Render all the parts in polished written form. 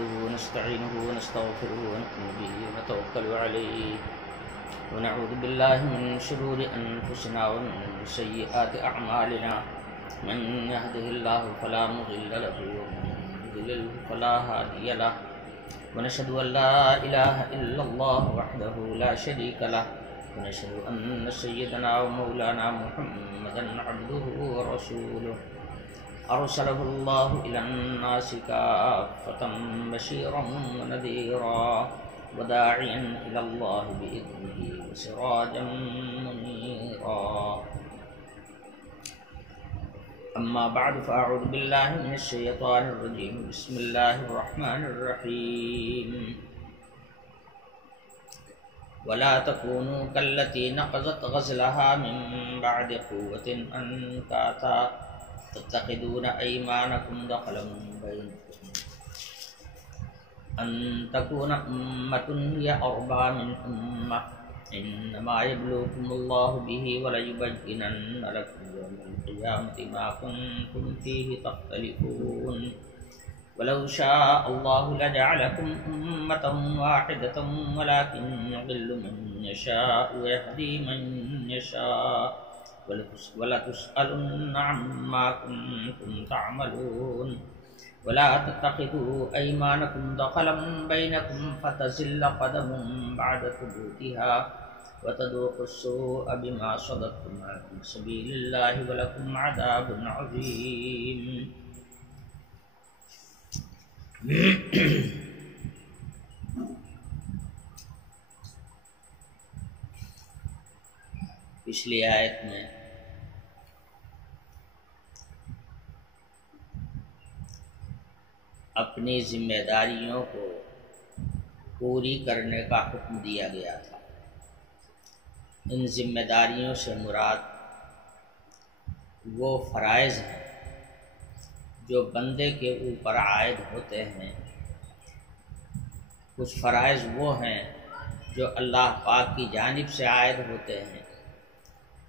نحمده ونستعينه ونستغفره ونؤمن به ونتوكل عليه ونعوذ بالله من شرور أنفسنا ومن سيئات أعمالنا من يهده الله فلا مضل له ومن يضلل فلا هادي له ونشهد أن لا إله إلا الله وحده لا شريك له ونشهد أن سيدنا ومولانا محمدا عبده ورسوله أرسله الله إلى الناس كافة بشيرا ونذيرا وداعيا إلى الله بإذنه وسراجا منيرا أما بعد فأعوذ بالله من الشيطان الرجيم بسم الله الرحمن الرحيم ولا تكونوا كالتي نقضت غزلها من بعد قوة أنكاثا تتخذون أيمانكم دخلا بينكم أن تكون أمة هي أربى من أمة إنما يبلوكم الله به وليبينن لكم يوم القيامة ما كنتم فيه تختلفون ولو شاء الله لجعلكم أمة واحدة ولكن يضل من يشاء ويهدي من يشاء ولتسألن عما كنتم تعملون ولا تتخذوا أيمانكم دخلا بينكم فتزل قدم بعد ثبوتها وتذوقوا السوء بما صددتم عن سبيل الله ولكم عذاب عظيم. پچھلی آیت میں اپنی ذمہ داریوں کو پوری کرنے کا حکم دیا گیا تھا. ان ذمہ داریوں سے مراد وہ فرائض ہیں جو بندے کے اوپر عائد ہوتے ہیں. کچھ فرائض وہ ہیں جو اللہ پاک کی جانب سے عائد ہوتے ہیں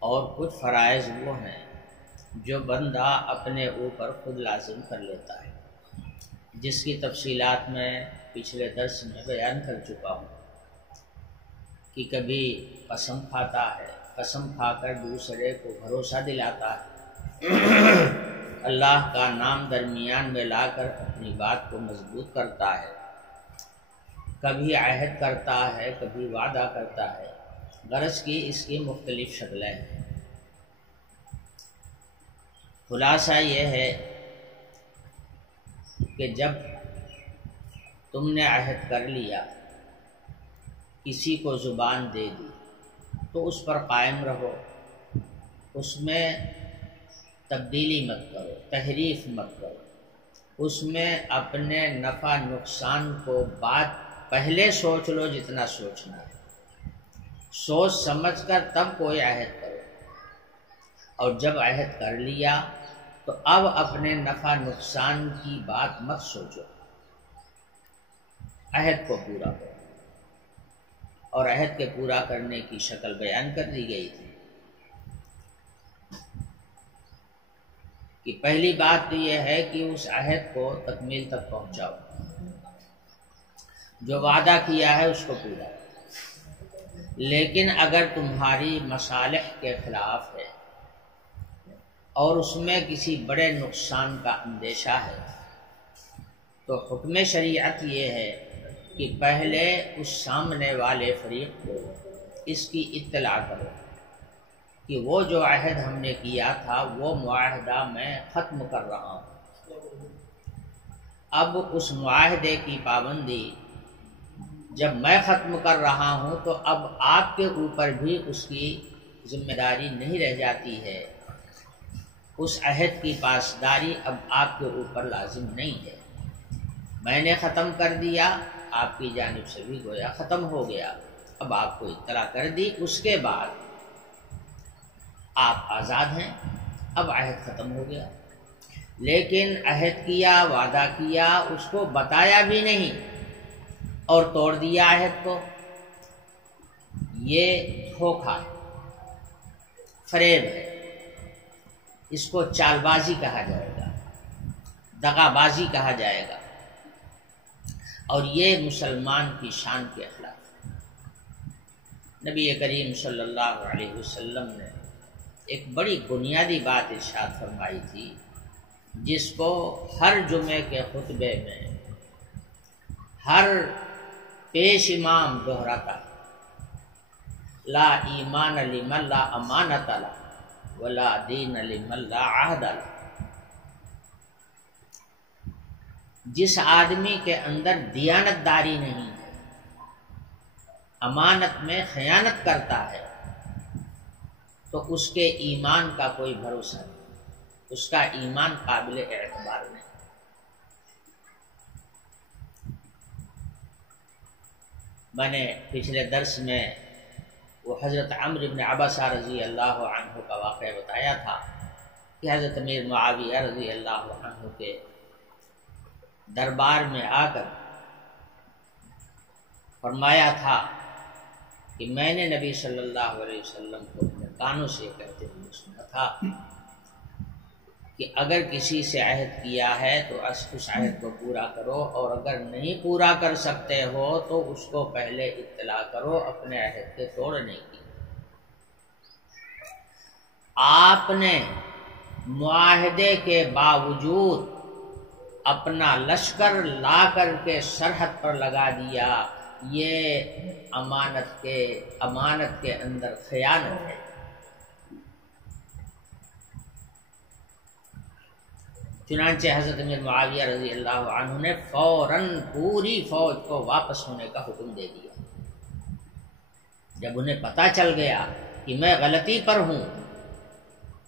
اور کچھ فرائض وہ ہیں جو بندہ اپنے اوپر خود لازم کر لیتا ہے، جس کی تفصیلات میں پچھلے درس میں بیان کر چکا ہوں کہ کبھی قسم کھاتا ہے، قسم کھا کر دوسرے کو بھروسہ دلاتا ہے، اللہ کا نام درمیان میں لا کر اپنی بات کو مضبوط کرتا ہے، کبھی عہد کرتا ہے، کبھی وعدہ کرتا ہے. غرض کی اس کی مختلف شکلیں ہیں. خلاصہ یہ ہے کہ جب تم نے عہد کر لیا، کسی کو زبان دے دی تو اس پر قائم رہو، اس میں تبدیلی مت کرو، تحریف مت کرو، اس میں اپنے نفع نقصان کو بات پہلے سوچ لو جتنا سوچنا ہے، سوچ سمجھ کر تب کوئی عہد کرو، اور جب عہد کر لیا تو اب اپنے نفع نقصان کی بات مت سوچو، عہد کو پورا کرو. اور عہد کے پورا کرنے کی شکل بیان کر دی گئی تھی کہ پہلی بات تو یہ ہے کہ اس عہد کو تکمیل تک پہنچاؤ، جو وعدہ کیا ہے اس کو پورا کرو. لیکن اگر تمہاری مصالح کے خلاف ہے اور اس میں کسی بڑے نقصان کا اندیشہ ہے تو حکم شریعت یہ ہے کہ پہلے اس سامنے والے فریق کو اس کی اطلاع کرو کہ وہ جو عہد ہم نے کیا تھا وہ معاہدہ میں ختم کر رہا ہوں. اب اس معاہدے کی پابندی جب میں ختم کر رہا ہوں تو اب آپ کے اوپر بھی اس کی ذمہ داری نہیں رہ جاتی ہے. اس عہد کی پاسداری اب آپ کے اوپر لازم نہیں ہے. میں نے ختم کر دیا، آپ کی جانب سے بھی گویا ختم ہو گیا. اب آپ کو اطلاع کر دی، اس کے بعد آپ آزاد ہیں، اب عہد ختم ہو گیا. لیکن عہد کیا، وعدہ کیا، اس کو بتایا بھی نہیں اور توڑ دیا عہد کو، یہ دھوکہ ہے، فریب ہے. اس کو چال بازی کہا جائے گا، دغا بازی کہا جائے گا. اور یہ مسلمان کی شان کے خلاف۔ نبی کریم صلی اللہ علیہ وسلم نے ایک بڑی بنیادی بات ارشاد فرمائی تھی، جس کو ہر جمعے کے خطبے میں ہر پیش امام دہراتا ہے، لا ایمان لمن لا امانت له ولا دین لمن لا عہد له۔ جس آدمی کے اندر دیانت داری نہیں ہے، امانت میں خیانت کرتا ہے، تو اس کے ایمان کا کوئی بھروسہ نہیں، اس کا ایمان قابل اعتبار نہیں۔ میں نے پچھلے درس میں وہ حضرت عمرو بن عبسہ رضی اللہ عنہ کا واقعہ بتایا تھا کہ حضرت امیر معاویہ رضی اللہ عنہ کے دربار میں آ کر فرمایا تھا کہ میں نے نبی صلی اللہ علیہ وسلم کو اپنے کانوں سے کہتے ہوئے سنا تھا کہ اگر کسی سے عہد کیا ہے تو اس عہد کو پورا کرو، اور اگر نہیں پورا کر سکتے ہو تو اس کو پہلے اطلاع کرو اپنے عہد کے توڑنے کی۔ آپ نے معاہدے کے باوجود اپنا لشکر لا کر کے سرحد پر لگا دیا، یہ امانت کے اندر خیانت ہے۔ چنانچہ حضرت امیر معاویہ رضی اللہ عنہ نے فوراً پوری فوج کو واپس ہونے کا حکم دے دیا۔ جب انہیں پتہ چل گیا کہ میں غلطی پر ہوں،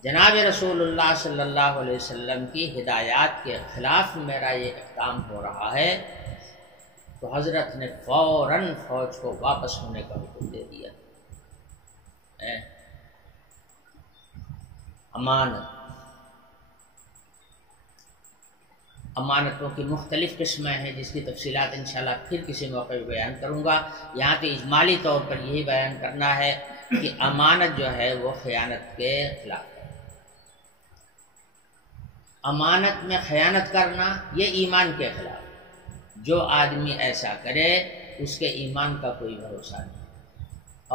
جناب رسول اللہ صلی اللہ علیہ وسلم کی ہدایات کے خلاف میرا یہ اقدام ہو رہا ہے، تو حضرت نے فوراً فوج کو واپس ہونے کا حکم دے دیا۔ امانتوں کی مختلف قسمیں ہیں، جس کی تفصیلات انشاءاللہ پھر کسی موقع پہ بیان کروں گا۔ یہاں پہ اجمالی طور پر یہی بیان کرنا ہے کہ امانت جو ہے وہ خیانت کے خلاف ہے۔ امانت میں خیانت کرنا یہ ایمان کے خلاف، جو آدمی ایسا کرے اس کے ایمان کا کوئی بھروسہ نہیں۔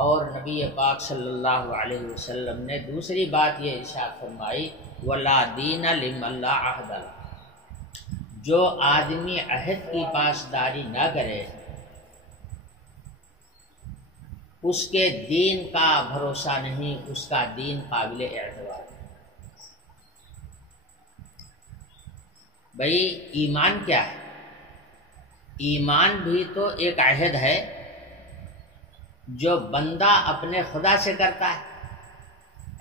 اور نبی پاک صلی اللہ علیہ وسلم نے دوسری بات یہ ارشاد فرمائی، وَلَا دِينَ لِمَن لَا عَهْدَ لَهُ۔ جو آدمی عہد کی پاسداری نہ کرے اس کے دین کا بھروسہ نہیں، اس کا دین قابل اعتبار ہے۔ بھئی ایمان کیا ہے؟ ایمان بھی تو ایک عہد ہے جو بندہ اپنے خدا سے کرتا ہے،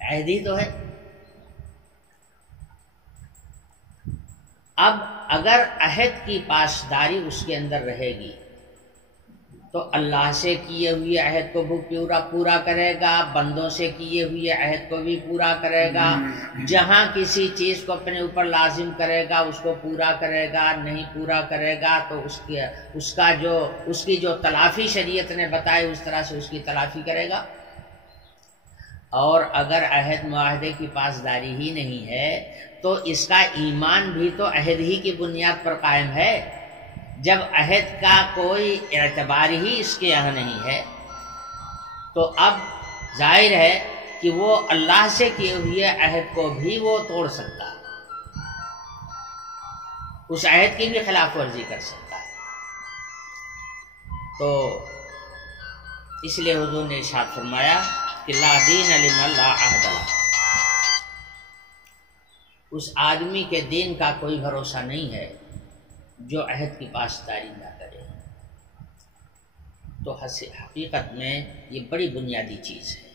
عہد ہی تو ہے۔ اب اگر عہد کی پاسداری اس کے اندر رہے گی تو اللہ سے کیے ہوئے عہد کو بھی پورا کرے گا، بندوں سے کیے ہوئے عہد کو بھی پورا کرے گا، جہاں کسی چیز کو اپنے اوپر لازم کرے گا اس کو پورا کرے گا، نہیں پورا کرے گا تو اس کی جو تلافی شریعت نے بتائی اس طرح سے اس کی تلافی کرے گا۔ اور اگر عہد معاہدے کی پاسداری ہی نہیں ہے تو اس کا ایمان بھی تو عہد ہی کی بنیاد پر قائم ہے۔ جب عہد کا کوئی اعتبار ہی اس کے یہاں نہیں ہے تو اب ظاہر ہے کہ وہ اللہ سے کیے ہوئے عہد کو بھی وہ توڑ سکتا ہے، اس عہد کی بھی خلاف ورزی کر سکتا ہے۔ تو اس لیے حضور نے ارشاد فرمایا کہ لا دین لمن لا عہد لہ، اس آدمی کے دین کا کوئی بھروسہ نہیں ہے جو عہد کی پاسداری نہ کرے۔ تو حقیقت میں یہ بڑی بنیادی چیز ہے۔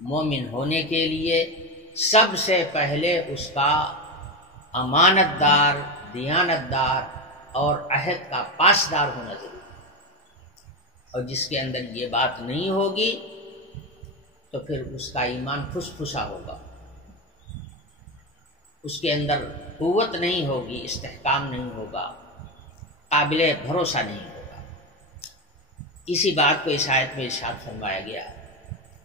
مومن ہونے کے لیے سب سے پہلے اس کا امانت دار، دیانت دار اور عہد کا پاسدار ہونا ضروری ہے، اور جس کے اندر یہ بات نہیں ہوگی تو پھر اس کا ایمان پھس پھسا ہوگا، اس کے اندر قوت نہیں ہوگی، استحکام نہیں ہوگا، قابل بھروسہ نہیں ہوگا۔ اسی بات کو اس آیت میں ارشاد فرمایا گیا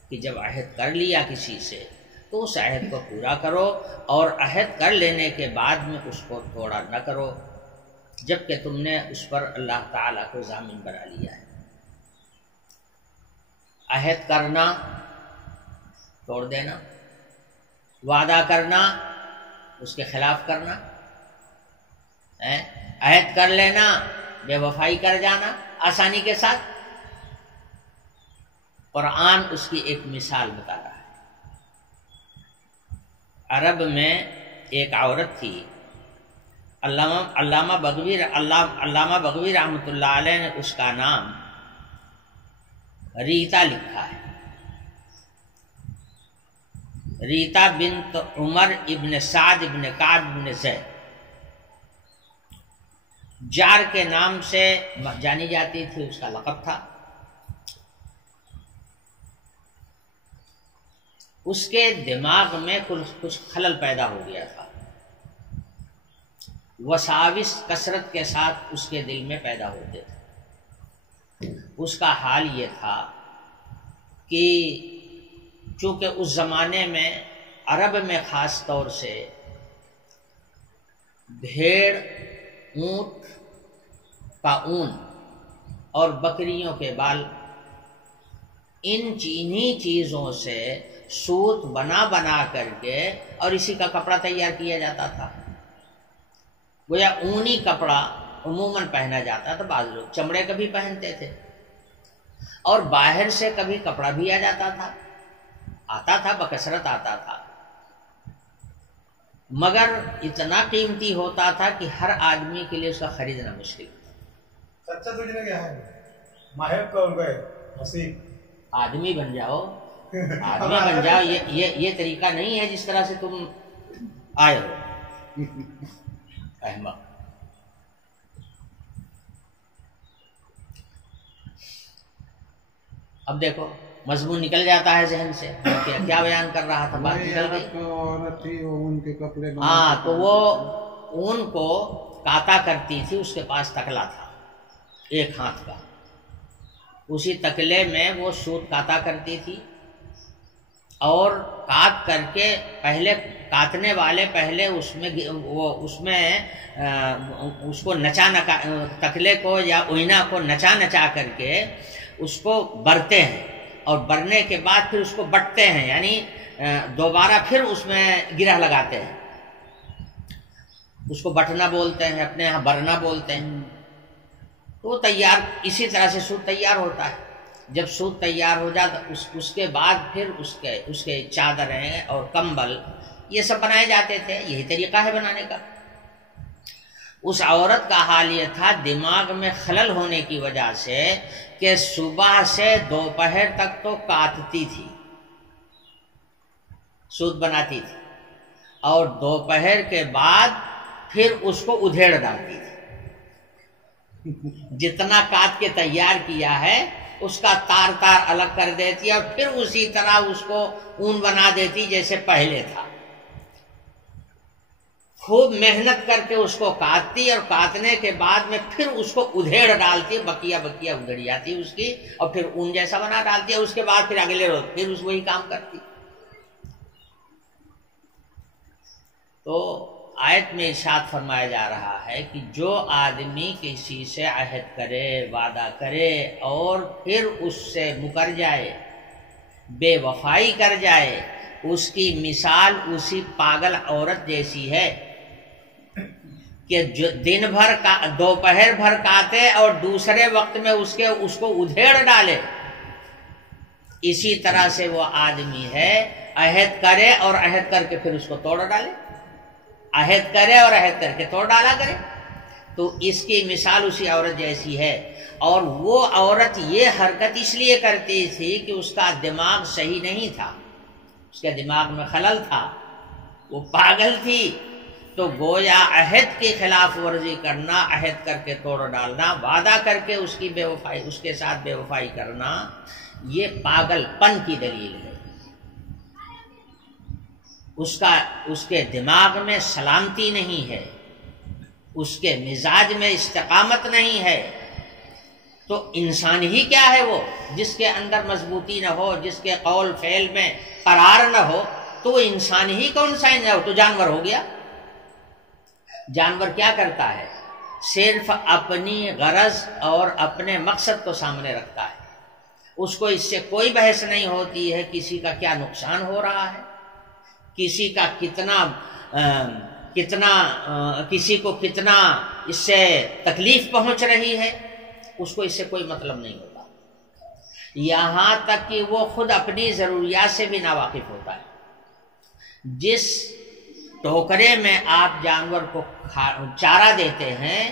کہ جب عہد کر لیا کسی سے تو اس عہد کو پورا کرو، اور عہد کر لینے کے بعد میں اس کو توڑا نہ کرو۔ جبکہ تم نے اس پر اللہ تعالیٰ کو ضامن بنا لیا ہے۔ عہد کرنا توڑ دینا، وعدہ کرنا اس کے خلاف کرنا، عہد کر لینا بے وفائی کر جانا آسانی کے ساتھ۔ قرآن اس کی ایک مثال بتا رہا ہے۔ عرب میں ایک عورت تھی، علامہ بغوی رحمۃ اللہ علیہ نے اس کا نام ریتا لکھا ہے۔ ریتا بنت عمر ابن سعد ابن کعب ابن زید، جار کے نام سے جانی جاتی تھی، اس کا لقب تھا۔ اس کے دماغ میں کچھ خلل پیدا ہو گیا تھا، وساوس کثرت کے ساتھ اس کے دل میں پیدا ہوتے تھے۔ اس کا حال یہ تھا کہ چونکہ اس زمانے میں عرب میں خاص طور سے بھیڑ، اونٹ کا اون اور بکریوں کے بال، انہی چیزوں سے سوت بنا کر کے اور اسی کا کپڑا تیار کیا جاتا تھا۔ گویا اونی کپڑا عموماً پہنا جاتا تھا، بعض لوگ چمڑے کا بھی پہنتے تھے، اور باہر سے کبھی کپڑا بھی آتا تھا بکثرت آتا تھا، مگر اتنا قیمتی ہوتا تھا کہ ہر آدمی کے لیے اس کا خریدنا مشکل تھا۔ سچا تجھے کیا ہے ماہر کو ان کا آدمی بن جاؤ، یہ طریقہ نہیں ہے جس طرح سے تم آئے ہو احمق۔ اب دیکھو مضمون نکل جاتا ہے ذہن سے، کیا بیان کر رہا تھا، بات نکل گئی۔ ہاں، تو وہ اون کو کاتا کرتی تھی، اس کے پاس تکلا تھا ایک ہاتھ کا، اسی تکلے میں وہ سوت کاتا کرتی تھی، اور کاٹ کر کے پہلے کاٹنے والے پہلے اس کو تکلے کو یا اوئنا کو نچا کر کے اس کو برتے ہیں، اور برنے کے بعد پھر اس کو بٹتے ہیں، یعنی دوبارہ پھر اس میں گرہ لگاتے ہیں۔ اس کو بٹنا بولتے ہیں، اپنے یہاں برنا بولتے ہیں۔ تو تیار اسی طرح سے سوت تیار ہوتا ہے۔ جب سوت تیار ہو جاتا اس کے بعد پھر اس کے چادریں اور کمبل یہ سب بنائے جاتے تھے، یہی طریقہ ہے بنانے کا۔ اس عورت کا حال یہ تھا دماغ میں خلل ہونے کی وجہ سے کہ صبح سے دوپہر تک تو کاٹتی تھی، سوت بناتی تھی، اور دوپہر کے بعد پھر اس کو ادھیڑ ڈالتی تھی۔ جتنا کاٹ کے تیار کیا ہے اس کا تار الگ کر دیتی اور پھر اسی طرح اس کو اون بنا دیتی جیسے پہلے تھا۔ خوب محنت کر کے اس کو کاٹتی، اور کاٹنے کے بعد میں پھر اس کو ادھیڑ ڈالتی، بکیا ادھڑ جاتی اس کی، اور پھر اون جیسا بنا ڈالتی ہے۔ اس کے بعد پھر اگلے روز پھر اس وہی کام کرتی۔ تو آیت میں ارشاد فرمایا جا رہا ہے کہ جو آدمی کسی سے عہد کرے، وعدہ کرے، اور پھر اس سے مکر جائے، بے وفائی کر جائے، اس کی مثال اسی پاگل عورت جیسی ہے کہ جو دن بھر دوپہر بھر کاٹے اور دوسرے وقت میں اس کو ادھیڑ ڈالے۔ اسی طرح سے وہ آدمی ہے، عہد کرے اور عہد کر کے پھر اس کو توڑ ڈالے، عہد کرے اور عہد کر کے توڑ ڈالا کرے۔ تو اس کی مثال اسی عورت جیسی ہے۔ اور وہ عورت یہ حرکت اس لیے کرتی تھی کہ اس کا دماغ صحیح نہیں تھا، اس کے دماغ میں خلل تھا، وہ پاگل تھی۔ تو گویا عہد کی خلاف ورزی کرنا، عہد کر کے توڑ ڈالنا، وعدہ کر کے اس کے ساتھ بے وفائی کرنا، یہ پاگل پن کی دلیل ہے۔ اس کے دماغ میں سلامتی نہیں ہے، اس کے مزاج میں استقامت نہیں ہے۔ تو انسان ہی کیا ہے وہ، جس کے اندر مضبوطی نہ ہو، جس کے قول فعل میں قرار نہ ہو، تو وہ انسان ہی کون سا ہے؟ تو جانور ہو گیا۔ جانور کیا کرتا ہے؟ صرف اپنی غرض اور اپنے مقصد کو سامنے رکھتا ہے، اس کو اس سے کوئی بحث نہیں ہوتی ہے کسی کا کیا نقصان ہو رہا ہے، کسی کا کسی کو کتنا اس سے تکلیف پہنچ رہی ہے، اس کو اس سے کوئی مطلب نہیں ہوتا، یہاں تک کہ وہ خود اپنی ضروریات سے بھی ناواقف ہوتا ہے۔ جس ٹوکرے میں آپ جانور کو چارہ دیتے ہیں،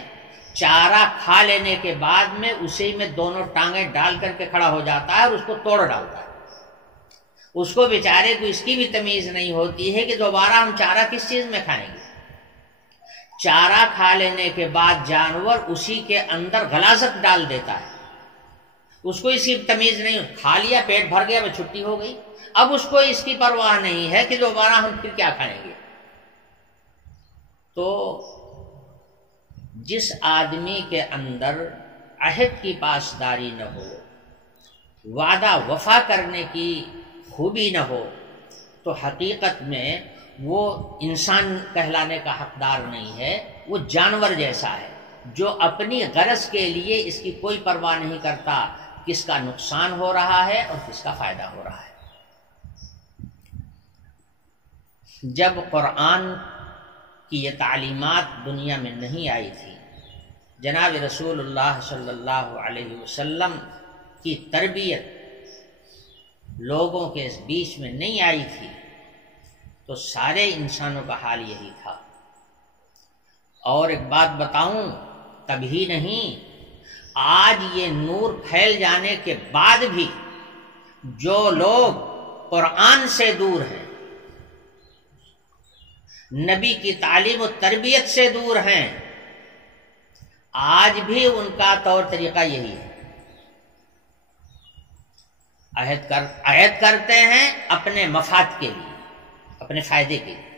چارہ کھا لینے کے بعد میں اسی میں دونوں ٹانگیں ڈال کر کے کھڑا ہو جاتا ہے اور اس کو توڑ ڈالتا ہے، اس کو بیچارے کو اس کی بھی تمیز نہیں ہوتی ہے کہ دوبارہ ہم چارہ کس چیز میں کھائیں گے۔ چارہ کھا لینے کے بعد جانور اسی کے اندر غلاظت ڈال دیتا ہے، اس کو اس کی تمیز نہیں، کھا لیا، پیٹ بھر گیا، بس چھٹی ہو گئی، اب اس کو اس کی پرواہ نہیں ہے کہ دوبارہ ہم پھر کیا کھائیں گے۔ تو جس آدمی کے اندر عہد کی پاسداری نہ ہو، وعدہ وفا کرنے کی خوبی نہ ہو، تو حقیقت میں وہ انسان کہلانے کا حقدار نہیں ہے، وہ جانور جیسا ہے جو اپنی غرض کے لیے اس کی کوئی پرواہ نہیں کرتا کس کا نقصان ہو رہا ہے اور کس کا فائدہ ہو رہا ہے۔ جب قرآن کی یہ تعلیمات دنیا میں نہیں آئی تھی، جناب رسول اللہ صلی اللہ علیہ وسلم کی تربیت لوگوں کے بیچ میں نہیں آئی تھی، تو سارے انسانوں کا حال یہی تھا۔ اور ایک بات بتاؤں، کبھی نہیں، آج یہ نور پھیل جانے کے بعد بھی جو لوگ قرآن سے دور ہیں، نبی کی تعلیم و تربیت سے دور ہیں، آج بھی ان کا طور طریقہ یہی ہے، عہد کرتے ہیں اپنے مفاد کے لیے، اپنے فائدے کے لیے،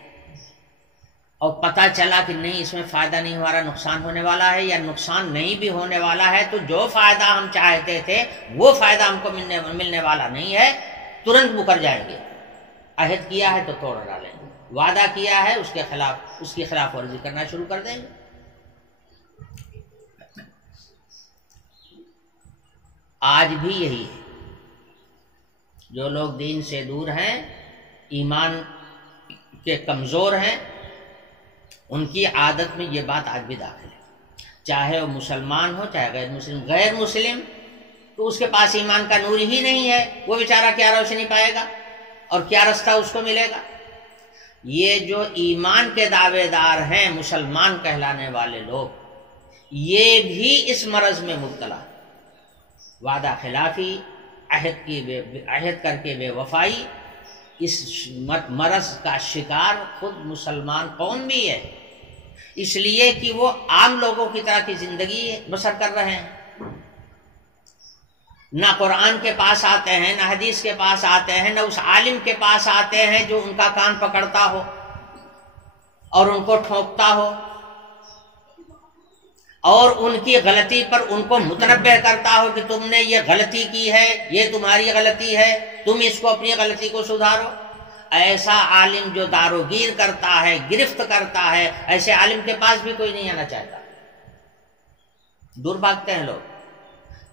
اور پتہ چلا کہ نہیں اس میں فائدہ نہیں، ہمارا نقصان ہونے والا ہے یا نقصان نہیں بھی ہونے والا ہے، تو جو فائدہ ہم چاہتے تھے وہ فائدہ ہم کو ملنے والا نہیں ہے، ترنت مکر جائیں گے۔ عہد کیا ہے تو توڑ ڈالیں گے، وعدہ کیا ہے اس کی خلاف ورزی کرنا شروع کر دیں گے۔ آج بھی یہی ہے، جو لوگ دین سے دور ہیں، ایمان کے کمزور ہیں، ان کی عادت میں یہ بات آج بھی داخل ہے، چاہے وہ مسلمان ہو چاہے غیر مسلم، تو اس کے پاس ایمان کا نور ہی نہیں ہے، وہ بیچارہ کیا روشنی پائے گا اور کیا رستہ اس کو ملے گا۔ یہ جو ایمان کے دعوے دار ہیں، مسلمان کہلانے والے لوگ، یہ بھی اس مرض میں مبتلا، وعدہ خلافی، عہد کر کے بے وفائی، اس مرض کا شکار خود مسلمان قوم بھی ہے، اس لیے کہ وہ عام لوگوں کی طرح کی زندگی بسر کر رہے ہیں، نہ قرآن کے پاس آتے ہیں، نہ حدیث کے پاس آتے ہیں، نہ اس عالم کے پاس آتے ہیں جو ان کا کان پکڑتا ہو اور ان کو ٹھوکتا ہو اور ان کی غلطی پر ان کو متنبہ کرتا ہو کہ تم نے یہ غلطی کی ہے، یہ تمہاری غلطی ہے، تم اس کو اپنی غلطی کو سدھارو۔ ایسا عالم جو داروگیر کرتا ہے، گرفت کرتا ہے، ایسے عالم کے پاس بھی کوئی نہیں آنا چاہتا، دور بھاگتے ہیں لوگ۔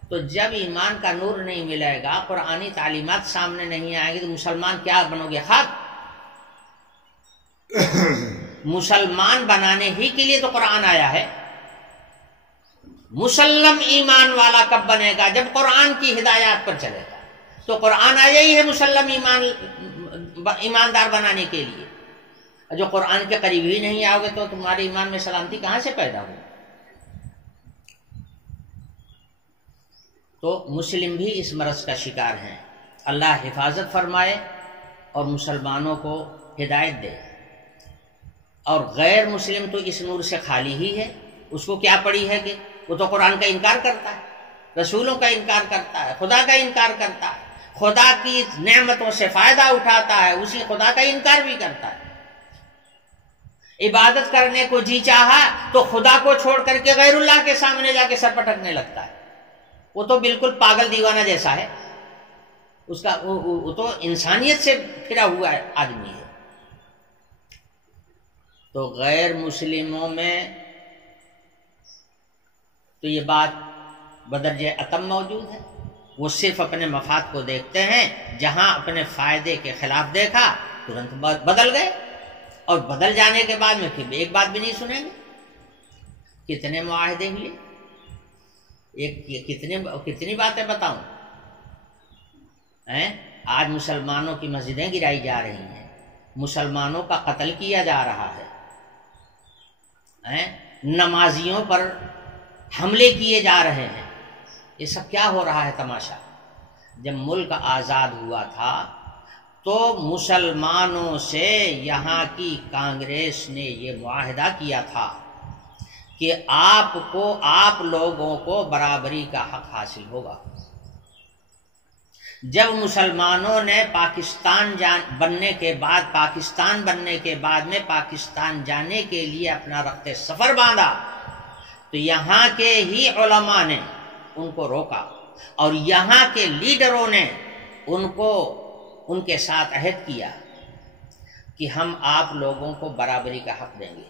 تو جب ایمان کا نور نہیں ملے گا، قرآنی تعلیمات سامنے نہیں آئیں گی، تو مسلمان کیا بنو گے؟ خاک۔ مسلمان بنانے ہی کے لیے تو قرآن آیا ہے۔ مسلم ایمان والا کب بنے گا؟ جب قرآن کی ہدایات پر چلے گا۔ تو قرآن آیا ہی ہے مسلم ایماندار بنانے کے لیے۔ جو قرآن کے قریب ہی نہیں آؤ گے تو تمہارے ایمان میں سلامتی کہاں سے پیدا ہوگی؟ تو مسلم بھی اس مرض کا شکار ہیں۔ اللہ حفاظت فرمائے اور مسلمانوں کو ہدایت دے۔ اور غیر مسلم تو اس نور سے خالی ہی ہے، اس کو کیا پڑی ہے کہ وہ تو قرآن کا انکار کرتا ہے، رسولوں کا انکار کرتا ہے، خدا کا انکار کرتا ہے، خدا کی نعمتوں سے فائدہ اٹھاتا ہے، اسی خدا کا انکار بھی کرتا ہے۔ عبادت کرنے کو جی چاہا تو خدا کو چھوڑ کر کے غیر اللہ کے سامنے جا کے سر پٹکنے لگتا ہے۔ وہ تو بالکل پاگل دیوانہ جیسا ہے، اس کا وہ تو انسانیت سے پھرا ہوا آدمی ہے۔ تو غیر مسلموں میں تو یہ بات بدرجہ عتم موجود ہے. وہ صرف اپنے مفاد کو دیکھتے ہیں، جہاں اپنے فائدے کے خلاف دیکھا ترنت بدل گئے، اور بدل جانے کے بعد میں پھر ایک بات بھی نہیں سنیں گے. کتنے معاہدے ہوئے، کتنی باتیں بتاؤں. آج مسلمانوں کی مسجدیں گرائی جا رہی ہیں، مسلمانوں کا قتل کیا جا رہا ہے، نمازیوں پر حملے کیے جا رہے ہیں. یہ سب کیا ہو رہا ہے تماشا؟ جب ملک آزاد ہوا تھا تو مسلمانوں سے یہاں کی کانگریس نے یہ معاہدہ کیا تھا کہ آپ لوگوں کو برابری کا حق حاصل ہوگا. جب مسلمانوں نے پاکستان بننے کے بعد میں پاکستان جانے کے لیے اپنا رخت سفر باندھا تو یہاں کے ہی علماء نے ان کو روکا، اور یہاں کے لیڈروں نے ان کے ساتھ عہد کیا کہ ہم آپ لوگوں کو برابری کا حق دیں گے،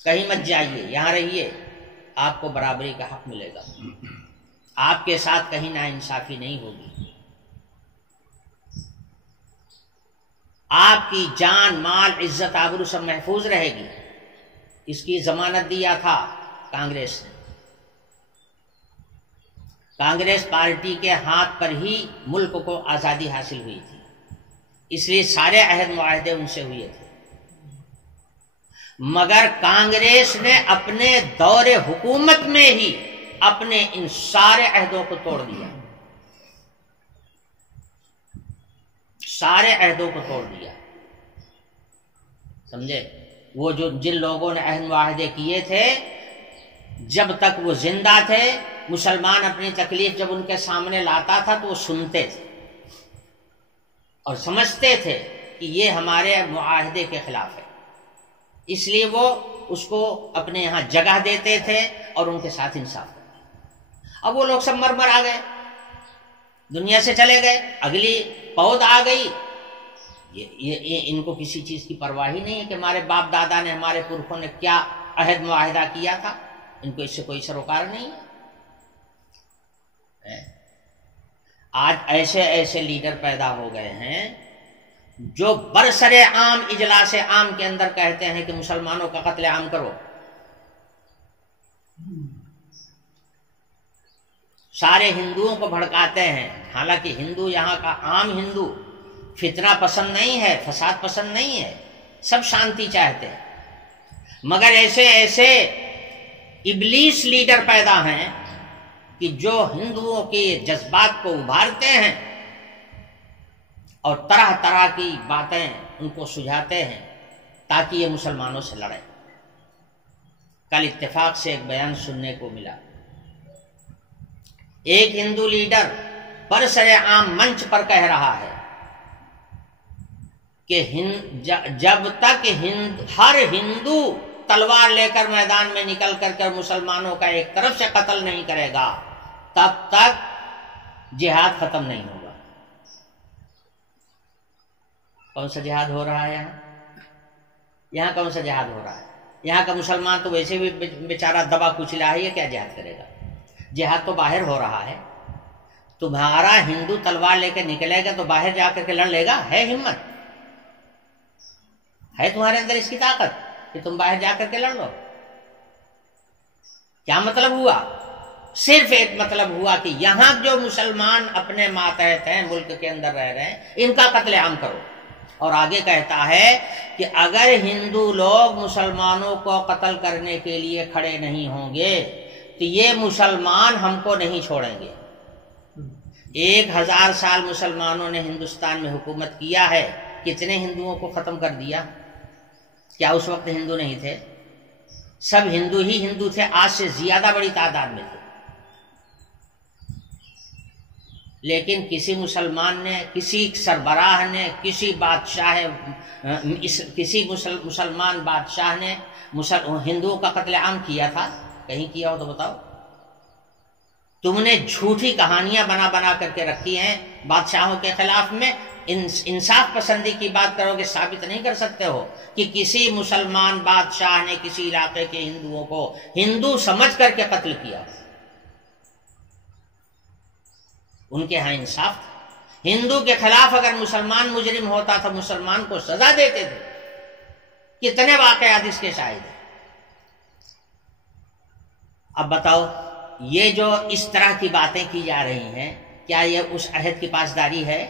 کہیں مت جائیے، یہاں رہیے، آپ کو برابری کا حق ملے گا، آپ کے ساتھ کہیں ناانصافی نہیں ہوگی، آپ کی جان مال عزت آبرو سب محفوظ رہے گی. اس کی ضمانت دیا تھا کانگریس نے. کانگریس پارٹی کے ہاتھ پر ہی ملک کو آزادی حاصل ہوئی تھی، اس لیے سارے عہد معاہدے ان سے ہوئے تھے. مگر کانگریس نے اپنے دور حکومت میں ہی اپنے ان سارے عہدوں کو توڑ دیا، سارے عہدوں کو توڑ دیا. سمجھے؟ وہ جن لوگوں نے عہد معاہدے کیے تھے، جب تک وہ زندہ تھے، مسلمان اپنی تکلیف جب ان کے سامنے لاتا تھا تو وہ سنتے تھے اور سمجھتے تھے کہ یہ ہمارے معاہدے کے خلاف ہے، اس لیے وہ اس کو اپنے یہاں جگہ دیتے تھے اور ان کے ساتھ انصاف کرتے. اب وہ لوگ سب مر آ گئے، دنیا سے چلے گئے، اگلی پود آ گئی. یہ ان کو کسی چیز کی پرواہ ہی نہیں ہے کہ ہمارے باپ دادا نے، ہمارے پرکھوں نے کیا عہد معاہدہ کیا تھا. ان کو اس سے کوئی سروکار نہیں ہے. آج ایسے لیڈر پیدا ہو گئے ہیں جو برسر عام اجلاس عام کے اندر کہتے ہیں کہ مسلمانوں کا قتل عام کرو. سارے ہندوؤں کو بھڑکاتے ہیں، حالانکہ ہندو یہاں کا عام ہندو فتنہ پسند نہیں ہے، فساد پسند نہیں ہے، سب شانتی چاہتے ہیں. مگر ایسے ابلیس لیڈر پیدا ہیں کہ جو ہندوؤں کے جذبات کو ابھارتے ہیں اور طرح طرح کی باتیں ان کو سجھاتے ہیں تاکہ یہ مسلمانوں سے لڑیں. کل اتفاق سے ایک بیان سننے کو ملا، ایک ہندو لیڈر برسر عام منچ پر کہہ رہا ہے کہ جب تک ہر ہندو تلوار لے کر میدان میں نکل کر مسلمانوں کا ایک طرف سے قتل نہیں کرے گا تب تک جہاد ختم نہیں ہوگا. کون سا جہاد ہو رہا ہے یہاں کون سا جہاد ہو رہا ہے؟ یہاں کا مسلمان تو ویسے بھی بیچارہ دبا کچلا ہے، یہ کیا جہاد کرے گا؟ جہاد تو باہر ہو رہا ہے. تمہارا ہندو تلوار لے کے نکلے گا تو باہر جا کر کے لڑ لے گا؟ ہے ہمت؟ ہے تمہارے اندر اس کی طاقت کہ تم باہر جا کر کے لڑ لو؟ کیا مطلب ہوا؟ صرف ایک مطلب ہوا کہ یہاں جو مسلمان اپنے ماتحت ہیں، ملک کے اندر رہ رہے ہیں، ان کا قتل عام کرو. اور آگے کہتا ہے کہ اگر ہندو لوگ مسلمانوں کو قتل کرنے کے لیے کھڑے نہیں ہوں گے تو یہ مسلمان ہم کو نہیں چھوڑیں گے. 1000 سال مسلمانوں نے ہندوستان میں حکومت کیا ہے، کتنے ہندوؤں کو ختم کر دیا؟ کیا اس وقت ہندو نہیں تھے؟ سب ہندو ہی ہندو تھے، آج سے زیادہ بڑی تعداد میں تھے. لیکن کسی مسلمان نے، کسی سربراہ نے، کسی بادشاہ، کسی مسلمان بادشاہ نے ہندوؤں کا قتل عام کیا تھا؟ کہیں کیا ہو تو بتاؤ. تم نے جھوٹی کہانیاں بنا کر کے رکھی ہیں بادشاہوں کے خلاف میں، انصاف پسندی کی بات کرو گے، ثابت نہیں کر سکتے ہو کہ کسی مسلمان بادشاہ نے کسی علاقے کے ہندوؤں کو ہندو سمجھ کر کے قتل کیا؟ ان کے ہاں انصاف تھا۔ ہندو کے خلاف اگر مسلمان مجرم ہوتا تھا مسلمان کو سزا دیتے تھے۔ کتنے واقعات اس کے شاہد ہیں۔ اب بتاؤ، یہ جو اس طرح کی باتیں کی جا رہی ہیں، کیا یہ اس عہد کی پاسداری ہے؟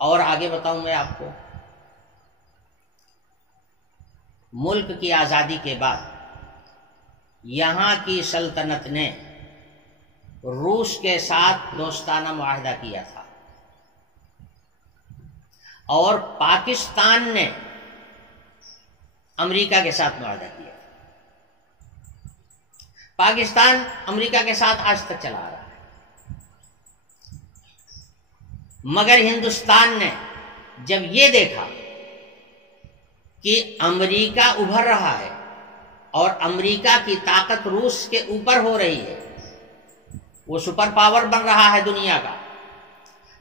اور آگے بتاؤں میں آپ کو، ملک کی آزادی کے بعد یہاں کی سلطنت نے روس کے ساتھ دوستانہ معاہدہ کیا تھا، اور پاکستان نے امریکہ کے ساتھ معاہدہ کیا۔ پاکستان امریکہ کے ساتھ آج تک چلا رہا ہے، مگر ہندوستان نے جب یہ دیکھا کہ امریکہ ابھر رہا ہے اور امریکہ کی طاقت روس کے اوپر ہو رہی ہے، وہ سپر پاور بن رہا ہے دنیا کا،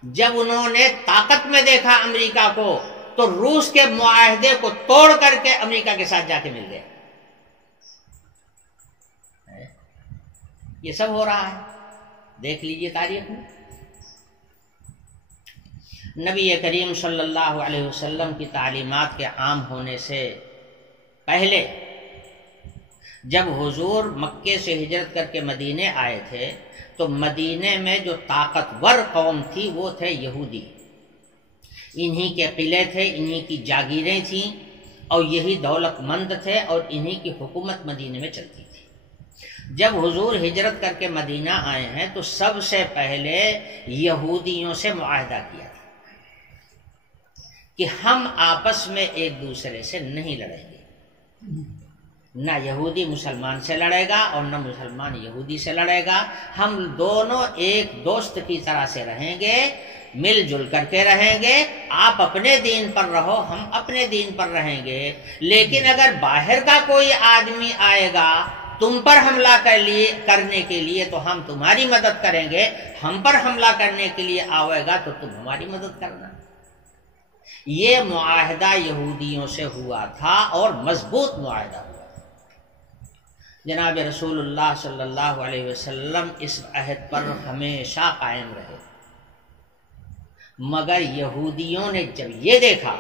جب انہوں نے طاقت میں دیکھا امریکہ کو تو روس کے معاہدے کو توڑ کر کے امریکہ کے ساتھ جا کے مل گئے۔ یہ سب ہو رہا ہے، دیکھ لیجئے تاریخ میں۔ نبی کریم صلی اللہ علیہ وسلم کی تعلیمات کے عام ہونے سے پہلے جب حضور مکے سے ہجرت کر کے مدینے آئے تھے تو مدینے میں جو طاقتور قوم تھی وہ تھے یہودی۔ انہی کے قلعے تھے، انہی کی جاگیریں تھیں، اور یہی دولت مند تھے، اور انہی کی حکومت مدینے میں چلتی تھی۔ جب حضور ہجرت کر کے مدینہ آئے ہیں تو سب سے پہلے یہودیوں سے معاہدہ کیا تھا کہ ہم آپس میں ایک دوسرے سے نہیں لڑیں گے، نہ یہودی مسلمان سے لڑے گا اور نہ مسلمان یہودی سے لڑے گا، ہم دونوں ایک دوست کی طرح سے رہیں گے، مل جل کر کے رہیں گے، آپ اپنے دین پر رہو ہم اپنے دین پر رہیں گے، لیکن اگر باہر کا کوئی آدمی آئے گا تم پر حملہ کرنے کے لیے تو ہم تمہاری مدد کریں گے، ہم پر حملہ کرنے کے لیے آئے گا تو تم ہماری مدد کرنا۔ یہ معاہدہ یہودیوں سے ہوا تھا اور مضبوط معاہدہ ہوا۔ جناب رسول اللہ صلی اللہ علیہ وسلم اس عہد پر ہمیشہ قائم رہے، مگر یہودیوں نے جب یہ دیکھا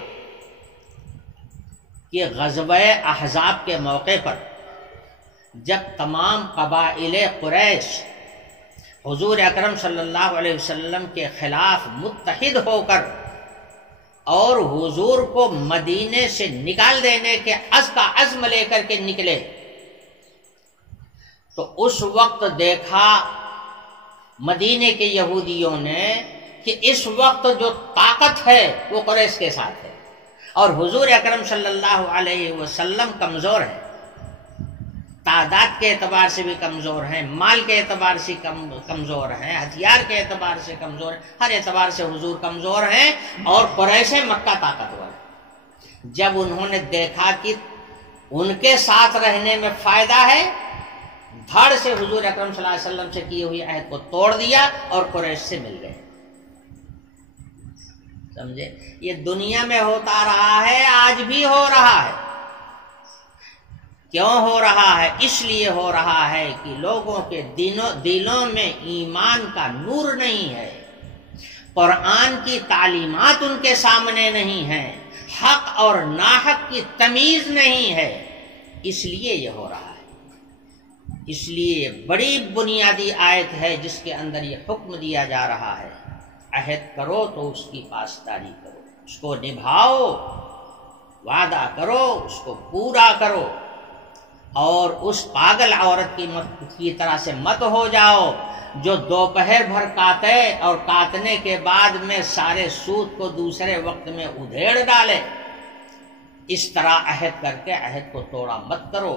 کہ غزوہ احزاب کے موقع پر جب تمام قبائل قریش حضور اکرم صلی اللہ علیہ وسلم کے خلاف متحد ہو کر اور حضور کو مدینے سے نکال دینے کے عزم لے کر کے نکلے، تو اس وقت دیکھا مدینے کے یہودیوں نے کہ اس وقت جو طاقت ہے وہ قریش کے ساتھ ہے، اور حضور اکرم صلی اللہ علیہ وسلم کمزور ہے، تعداد کے اعتبار سے بھی کمزور ہیں، مال کے اعتبار سے کمزور ہیں، ہتھیار کے اعتبار سے کمزور ہیں، ہر اعتبار سے حضور کمزور ہیں، اور قریش مکہ طاقتور ہے۔ جب انہوں نے دیکھا کہ ان کے ساتھ رہنے میں فائدہ ہے، دھڑ سے حضور اکرم صلی اللہ علیہ وسلم سے کیے ہوئے عہد کو توڑ دیا اور قریش سے مل گئے۔ سمجھے؟ یہ دنیا میں ہوتا رہا ہے، آج بھی ہو رہا ہے۔ کیوں ہو رہا ہے؟ اس لیے ہو رہا ہے کہ لوگوں کے دلوں میں ایمان کا نور نہیں ہے، قرآن کی تعلیمات ان کے سامنے نہیں ہیں، حق اور ناحق کی تمیز نہیں ہے، اس لیے یہ ہو رہا ہے۔ اس لیے بڑی بنیادی آیت ہے جس کے اندر یہ حکم دیا جا رہا ہے، عہد کرو تو اس کی پاسداری کرو، اس کو نبھاؤ، وعدہ کرو اس کو پورا کرو، اور اس پاگل عورت کی طرح سے مت ہو جاؤ جو دوپہر بھر کاتے اور کاٹنے کے بعد میں سارے سود کو دوسرے وقت میں ادھیڑ ڈالے۔ اس طرح عہد کر کے عہد کو توڑا مت کرو،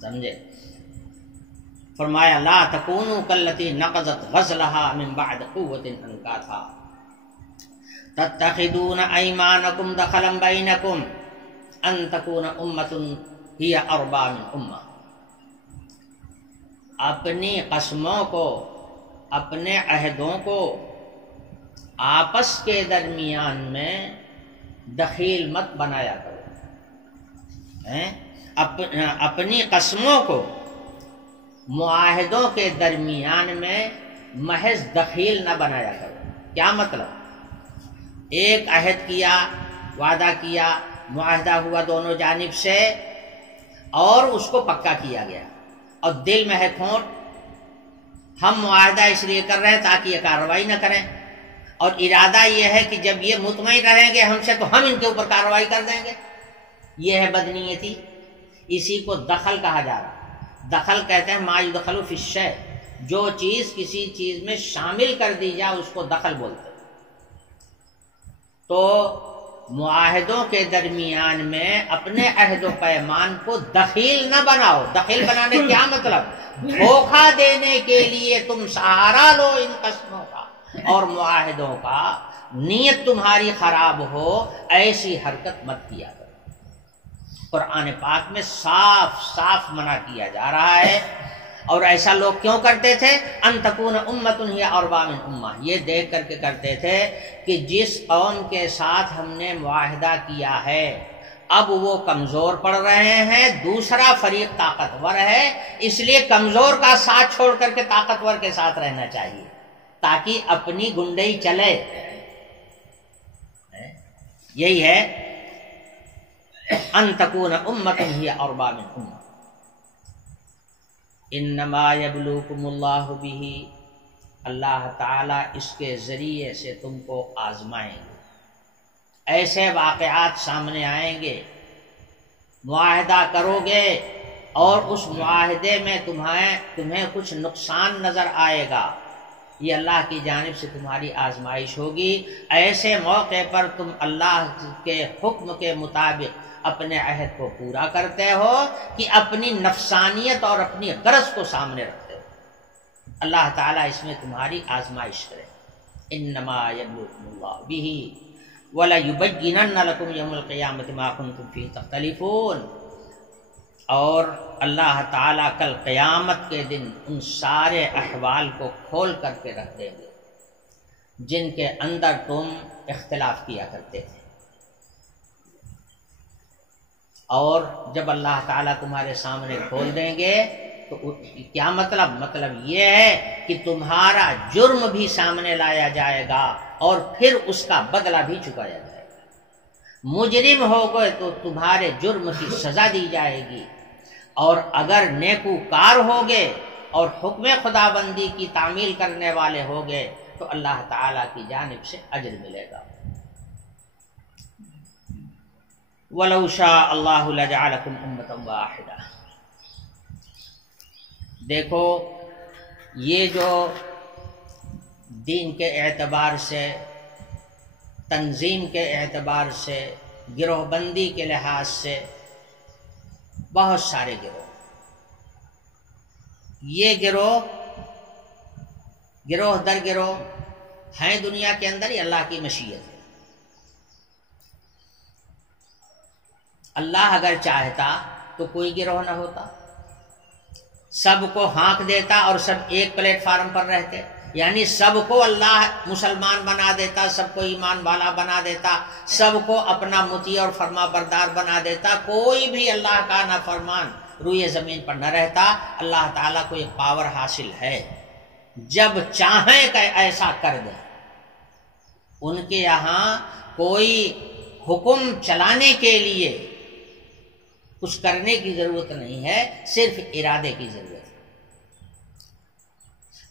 سمجھے؟ فرمایا لا تکونوا کاللتی نقضت غزلها من بعد قوة انکاثا تتخذون ایمانکم دخلا بینکم ان تکون امۃ ہی اربا من امہ۔ اپنی قسموں کو، اپنے عہدوں کو آپس کے درمیان میں دخیل مت بنایا کرو، اپنی قسموں کو معاہدوں کے درمیان میں محض دخیل نہ بنایا کرو۔ کیا مطلب؟ ایک عہد کیا، وعدہ کیا، معاہدہ ہوا دونوں جانب سے اور اس کو پکا کیا گیا، اور دل میں ہے کھوٹ، ہم معاہدہ اس لیے کر رہے ہیں تاکہ یہ کارروائی نہ کریں، اور ارادہ یہ ہے کہ جب یہ مطمئن رہیں گے ہم سے تو ہم ان کے اوپر کارروائی کر دیں گے۔ یہ ہے بدنیتی، اسی کو دخل کہا جا رہا۔ دخل کہتے ہیں ما یدخل فی الشیء، جو چیز کسی چیز میں شامل کر دی جائے اس کو دخل بولتے ہیں۔ تو معاہدوں کے درمیان میں اپنے عہد و پیمان کو دخیل نہ بناؤ۔ دخیل بنانے کیا مطلب؟ دھوکہ دینے کے لیے تم سہارا لو ان قسموں کا اور معاہدوں کا، نیت تمہاری خراب ہو، ایسی حرکت مت کیا کرو۔ قرآن پاک میں صاف صاف منع کیا جا رہا ہے۔ اور ایسا لوگ کیوں کرتے تھے؟ ان تکون امۃ ہی اربا من امہ، یہ دیکھ کر کے کرتے تھے کہ جس قوم کے ساتھ ہم نے معاہدہ کیا ہے اب وہ کمزور پڑ رہے ہیں، دوسرا فریق طاقتور ہے، اس لیے کمزور کا ساتھ چھوڑ کر کے طاقتور کے ساتھ رہنا چاہیے تاکہ اپنی گنڈئی چلے۔ یہی ہے ان تکون امۃ ہی اربا من امہ، انما یبلوکم اللہ بہ، اللہ تعالیٰ اس کے ذریعے سے تم کو آزمائیں گے۔ ایسے واقعات سامنے آئیں گے، معاہدہ کرو گے اور اس معاہدے میں تمہیں کچھ نقصان نظر آئے گا، یہ اللہ کی جانب سے تمہاری آزمائش ہوگی۔ ایسے موقع پر تم اللہ کے حکم کے مطابق اپنے عہد کو پورا کرتے ہو کہ اپنی نفسانیت اور اپنی غرض کو سامنے رکھتے ہو؟ اللہ تعالیٰ اس میں تمہاری آزمائش کرے۔ انما یبلوکم اللہ بہ وَلَيُبَيِّنَنَّ لَكُمْ يَوْمَ الْقِيَامَةِ مَا كُنْتُمْ فِيهِ تَخْتَلِفُونَ، اور اللہ تعالیٰ کل قیامت کے دن ان سارے احوال کو کھول کر کے رکھ دیں گے جن کے اندر تم اختلاف کیا کرتے تھے۔ اور جب اللہ تعالیٰ تمہارے سامنے کھول دیں گے تو کیا مطلب؟ مطلب یہ ہے کہ تمہارا جرم بھی سامنے لایا جائے گا اور پھر اس کا بدلہ بھی چکایا جائے گا۔ مجرم ہو گئے تو تمہارے جرم کی سزا دی جائے گی، اور اگر نیکوکار ہوگے اور حکم خدابندی کی تعمیل کرنے والے ہوگے تو اللہ تعالیٰ کی جانب سے اجر ملے گا۔ وَلَوْ شَاءَ اللَّهُ لَجَعَلَكُمْ أُمَّةً وَاحِدَةً، دیکھو یہ جو دین کے اعتبار سے، تنظیم کے اعتبار سے، گروہ بندی کے لحاظ سے بہت سارے گروہ، یہ گروہ در گروہ ہیں دنیا کے اندر، یہ اللہ کی مشیت ہے۔ اللہ اگر چاہتا تو کوئی گروہ نہ ہوتا، سب کو ہانک دیتا اور سب ایک پلیٹ فارم پر رہتے، یعنی سب کو اللہ مسلمان بنا دیتا، سب کو ایمان والا بنا دیتا، سب کو اپنا مطیع اور فرما بردار بنا دیتا، کوئی بھی اللہ کا نافرمان روئے زمین پر نہ رہتا۔ اللہ تعالیٰ کو ایک پاور حاصل ہے، جب چاہیں کہ ایسا کر دیں۔ ان کے یہاں کوئی حکم چلانے کے لیے کچھ کرنے کی ضرورت نہیں ہے، صرف ارادے کی ضرورت ہے۔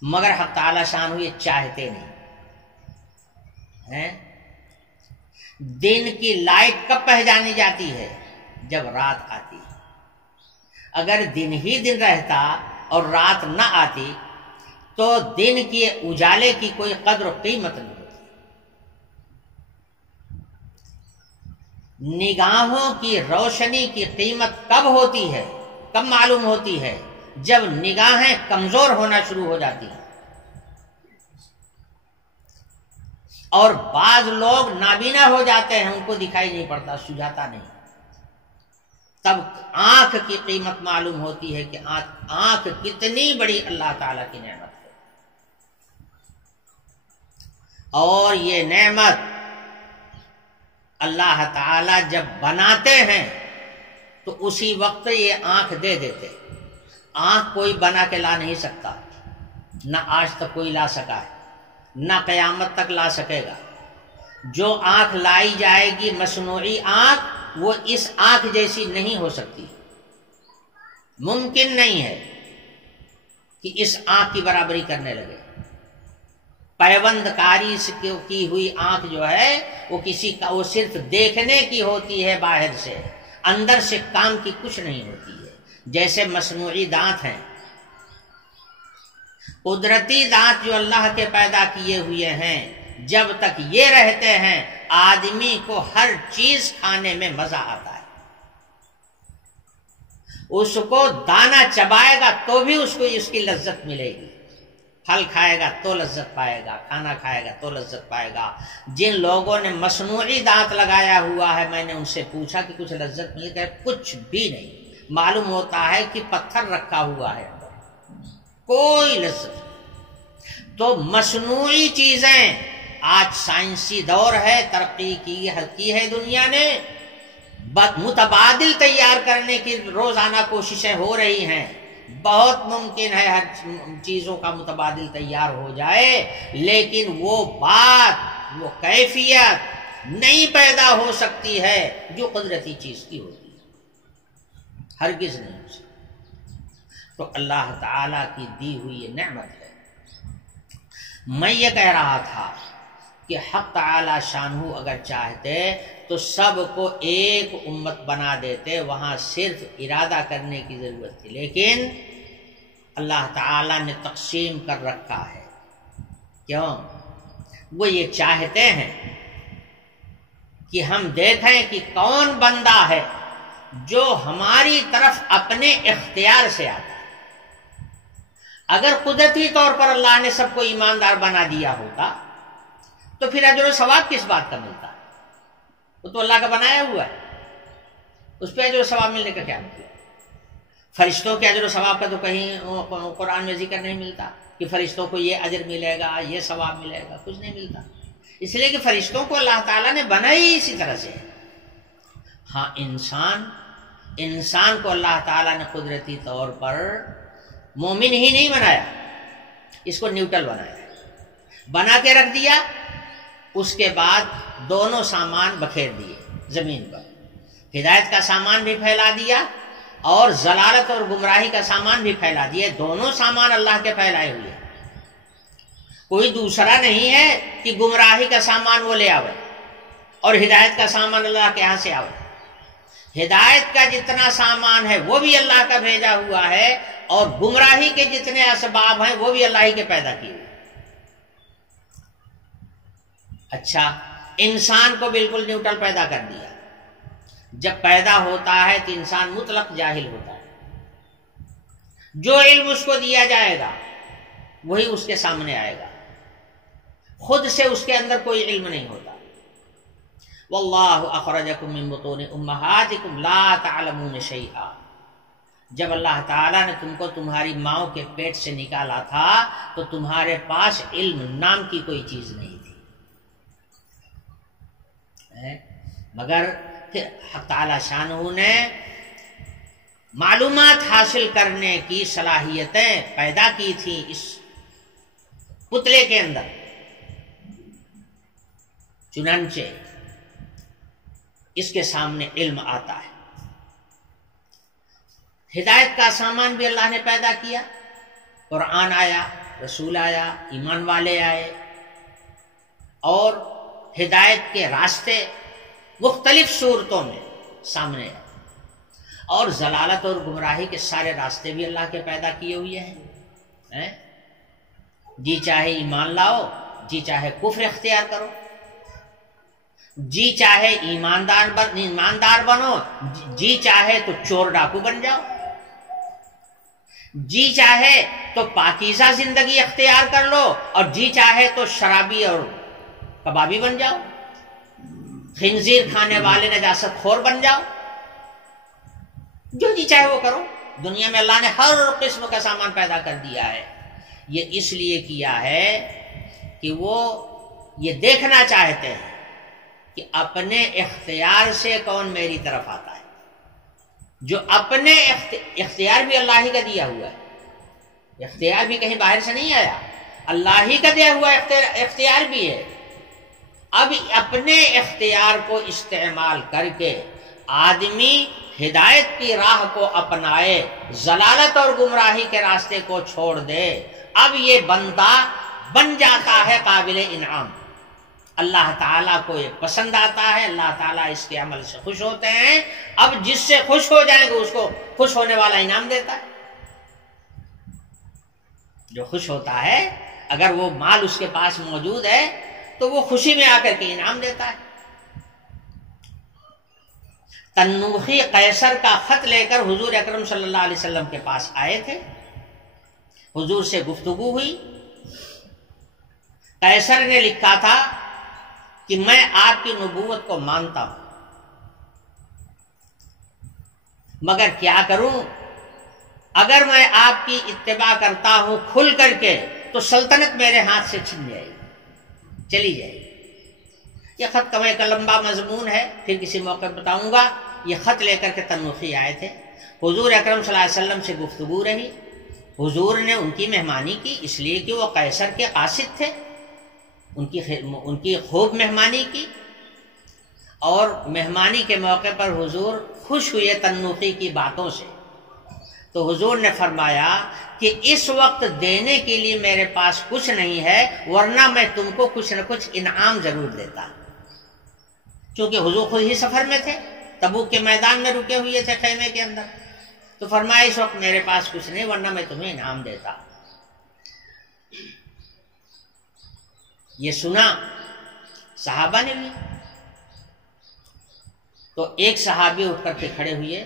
مگر حق تعالی شان یہ چاہتے نہیں ہیں۔ دن کی لائٹ کب پہچانی جاتی ہے؟ جب رات آتی ہے۔ اگر دن ہی دن رہتا اور رات نہ آتی تو دن کے اجالے کی کوئی قدر و قیمت نہیں ہوتی۔ نگاہوں کی روشنی کی قیمت کب ہوتی ہے، کب معلوم ہوتی ہے؟ جب نگاہیں کمزور ہونا شروع ہو جاتی ہیں، اور بعض لوگ نابینا ہو جاتے ہیں، ان کو دکھائی نہیں پڑتا، سجھاتا نہیں، تب آنکھ کی قیمت معلوم ہوتی ہے کہ آنکھ کتنی بڑی اللہ تعالیٰ کی نعمت ہے۔ اور یہ نعمت اللہ تعالی جب بناتے ہیں تو اسی وقت یہ آنکھ دے دیتے. آنکھ کوئی بنا کے لا نہیں سکتا، نہ آج تک کوئی لا سکا ہے، نہ قیامت تک لا سکے گا. جو آنکھ لائی جائے گی مصنوعی آنکھ، وہ اس آنکھ جیسی نہیں ہو سکتی. ممکن نہیں ہے کہ اس آنکھ کی برابری کرنے لگے. پیوند کاری کی ہوئی آنکھ جو ہے وہ کسی کا، وہ صرف دیکھنے کی ہوتی ہے باہر سے، اندر سے کام کی کچھ نہیں ہوتی ہے. جیسے مصنوعی دانت ہیں، قدرتی دانت جو اللہ کے پیدا کیے ہوئے ہیں، جب تک یہ رہتے ہیں آدمی کو ہر چیز کھانے میں مزہ آتا ہے. اس کو دانہ چبائے گا تو بھی اس کو اس کی لذت ملے گی. پھل کھائے گا تو لذت پائے گا، کھانا کھائے گا تو لذت پائے گا. جن لوگوں نے مصنوعی دانت لگایا ہوا ہے، میں نے ان سے پوچھا کہ کچھ لذت مل گئی؟ کچھ بھی نہیں. معلوم ہوتا ہے کہ پتھر رکھا ہوا ہے، کوئی لذت. تو مصنوعی چیزیں، آج سائنسی دور ہے، ترقی کی ہے دنیا نے، متبادل تیار کرنے کی روزانہ کوششیں ہو رہی ہیں. بہت ممکن ہے ہر چیزوں کا متبادل تیار ہو جائے، لیکن وہ بات، وہ کیفیت نہیں پیدا ہو سکتی ہے جو قدرتی چیز کی ہوتی ہے، ہرگز نہیں ہو سکتی. تو اللہ تعالی کی دی ہوئی یہ نعمت ہے. میں یہ کہہ رہا تھا کہ حق تعالی شانہ اگر چاہتے تو سب کو ایک امت بنا دیتے، وہاں صرف ارادہ کرنے کی ضرورت تھی. لیکن اللہ تعالی نے تقسیم کر رکھا ہے. کیوں؟ وہ یہ چاہتے ہیں کہ ہم دیکھیں کہ کون بندہ ہے جو ہماری طرف اپنے اختیار سے آتا ہے. اگر قدرتی طور پر اللہ نے سب کو ایماندار بنا دیا ہوتا تو پھر اجر و ثواب کس بات کا ملتا؟ وہ تو اللہ کا بنایا ہوا ہے، اس پہ اجر و ثواب ملنے کا کیا مطلب؟ فرشتوں کے اجر و ثواب کا تو کہیں قرآن میں ذکر نہیں ملتا کہ فرشتوں کو یہ اجر ملے گا، یہ ثواب ملے گا، کچھ نہیں ملتا. اس لیے کہ فرشتوں کو اللہ تعالیٰ نے بنایا ہی اسی طرح سے. ہاں انسان کو اللہ تعالیٰ نے قدرتی طور پر مومن ہی نہیں بنایا، اس کو نیوٹرل بنایا، بنا کے رکھ دیا. اس کے بعد دونوں سامان بکھیر دیے زمین پر. ہدایت کا سامان بھی پھیلا دیا اور ضلالت اور گمراہی کا سامان بھی پھیلا دیے. دونوں سامان اللہ کے پھیلائے ہوئے. کوئی دوسرا نہیں ہے کہ گمراہی کا سامان وہ لے آوے اور ہدایت کا سامان اللہ کے یہاں سے آوے. ہدایت کا جتنا سامان ہے وہ بھی اللہ کا بھیجا ہوا ہے، اور گمراہی کے جتنے اسباب ہیں وہ بھی اللہ ہی کے پیدا کیے ہوئے. اچھا، انسان کو بالکل نیوٹرل پیدا کر دیا. جب پیدا ہوتا ہے تو انسان مطلق جاہل ہوتا ہے. جو علم اس کو دیا جائے گا وہی اس کے سامنے آئے گا، خود سے اس کے اندر کوئی علم نہیں ہوتا. واللہ اخرجکم من بطون امہاتکم لا تعلمون شیئا. جب اللہ تعالیٰ نے تم کو تمہاری ماؤں کے پیٹ سے نکالا تھا تو تمہارے پاس علم نام کی کوئی چیز نہیں تھی، مگر حق تعالی شانہ نے معلومات حاصل کرنے کی صلاحیتیں پیدا کی تھیں اس پتلے کے اندر. چنانچہ اس کے سامنے علم آتا ہے. ہدایت کا سامان بھی اللہ نے پیدا کیا. قرآن آیا، رسول آیا، ایمان والے آئے، اور ہدایت کے راستے مختلف صورتوں میں سامنے آئے. اور ضلالت اور گمراہی کے سارے راستے بھی اللہ کے پیدا کیے ہوئے ہیں. جی چاہے ایمان لاؤ، جی چاہے کفر اختیار کرو، جی چاہے ایماندار بنو، جی چاہے تو چور ڈاکو بن جاؤ، جی چاہے تو پاکیزہ زندگی اختیار کر لو، اور جی چاہے تو شرابی اور کبابی بن جاؤ، خنزیر کھانے والے نجاست خور بن جاؤ. جو جی چاہے وہ کرو. دنیا میں اللہ نے ہر قسم کا سامان پیدا کر دیا ہے. یہ اس لیے کیا ہے کہ وہ یہ دیکھنا چاہتے ہیں کہ اپنے اختیار سے کون میری طرف آتا ہے. جو اپنے اختیار بھی اللہ ہی کا دیا ہوا ہے، اختیار بھی کہیں باہر سے نہیں آیا، اللہ ہی کا دیا ہوا اختیار بھی ہے. اب اپنے اختیار کو استعمال کر کے آدمی ہدایت کی راہ کو اپنائے، ضلالت اور گمراہی کے راستے کو چھوڑ دے، اب یہ بندہ بن جاتا ہے قابل انعام. اللہ تعالیٰ کو یہ پسند آتا ہے، اللہ تعالیٰ اس کے عمل سے خوش ہوتے ہیں. اب جس سے خوش ہو جائیں گے اس کو خوش ہونے والا انعام دیتا ہے. جو خوش ہوتا ہے اگر وہ مال اس کے پاس موجود ہے تو وہ خوشی میں آ کر کے انعام دیتا ہے. تنوخی قیصر کا خط لے کر حضور اکرم صلی اللہ علیہ وسلم کے پاس آئے تھے. حضور سے گفتگو ہوئی. قیصر نے لکھا تھا کہ میں آپ کی نبوت کو مانتا ہوں، مگر کیا کروں، اگر میں آپ کی اتباع کرتا ہوں کھل کر کے تو سلطنت میرے ہاتھ سے چھن جائے گی، چلی جائے گی. یہ خط کمائے کا لمبا مضمون ہے، پھر کسی موقع بتاؤں گا. یہ خط لے کر کے تنوخی آئے تھے. حضور اکرم صلی اللہ علیہ وسلم سے گفتگو رہی. حضور نے ان کی مہمانی کی، اس لیے کہ وہ قیصر کے قاصد تھے، ان کی خوب مہمانی کی. اور مہمانی کے موقع پر حضور خوش ہوئے تنوخی کی باتوں سے. تو حضور نے فرمایا کہ اس وقت دینے کے لیے میرے پاس کچھ نہیں ہے، ورنہ میں تم کو کچھ نہ کچھ انعام ضرور دیتا. چونکہ حضور خود ہی سفر میں تھے، تبوک کے میدان میں رکے ہوئے تھے خیمے کے اندر. تو فرمایا اس وقت میرے پاس کچھ نہیں، ورنہ میں تمہیں انعام دیتا. یہ سنا صحابہ نے بھی. تو ایک صحابی اٹھ کر کے کھڑے ہوئے.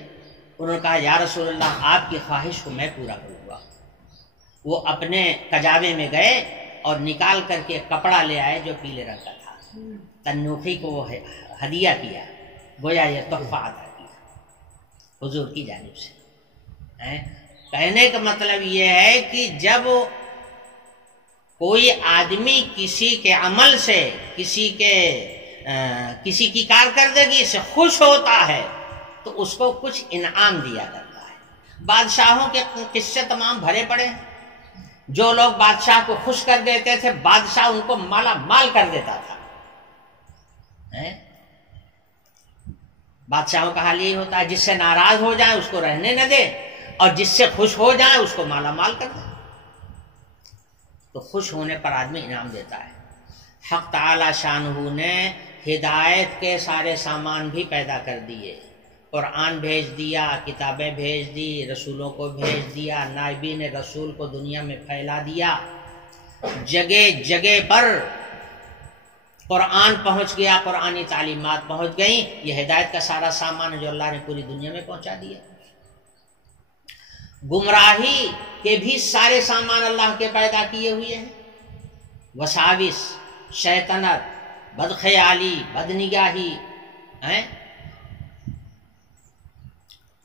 انہوں نے کہا یا رسول اللہ آپ کی خواہش کو میں پورا کروں گا. وہ اپنے کجاوے میں گئے اور نکال کر کے کپڑا لے آئے جو پیلے رنگ کا تھا. تنوخی کو وہ ہدیہ کیا، گویا یہ تحفہ عطا کیا حضور کی جانب سے. کہنے کا مطلب یہ ہے کہ جب کوئی آدمی کسی کے عمل سے، کسی کی کارکردگی سے خوش ہوتا ہے تو اس کو کچھ انعام دیا کرتا ہے. بادشاہوں کے قصے تمام بھرے پڑے ہیں. جو لوگ بادشاہ کو خوش کر دیتے تھے بادشاہ ان کو مالا مال کر دیتا تھا. بادشاہوں کا حال یہی ہوتا ہے، جس سے ناراض ہو جائے اس کو رہنے نہ دے، اور جس سے خوش ہو جائے اس کو مالا مال کر دے. تو خوش ہونے پر آدمی انعام دیتا ہے. حق تعالی شانہ نے ہدایت کے سارے سامان بھی پیدا کر دیے. قرآن بھیج دیا، کتابیں بھیج دی، رسولوں کو بھیج دیا، نائبین رسول کو دنیا میں پھیلا دیا. جگہ جگہ پر قرآن پہنچ گیا، قرآنی تعلیمات پہنچ گئیں. یہ ہدایت کا سارا سامان ہے جو اللہ نے پوری دنیا میں پہنچا دیا. گمراہی کے بھی سارے سامان اللہ کے پیدا کیے ہوئے ہیں. وساوس، شیطنت، بدخیالی، بدنگاہی،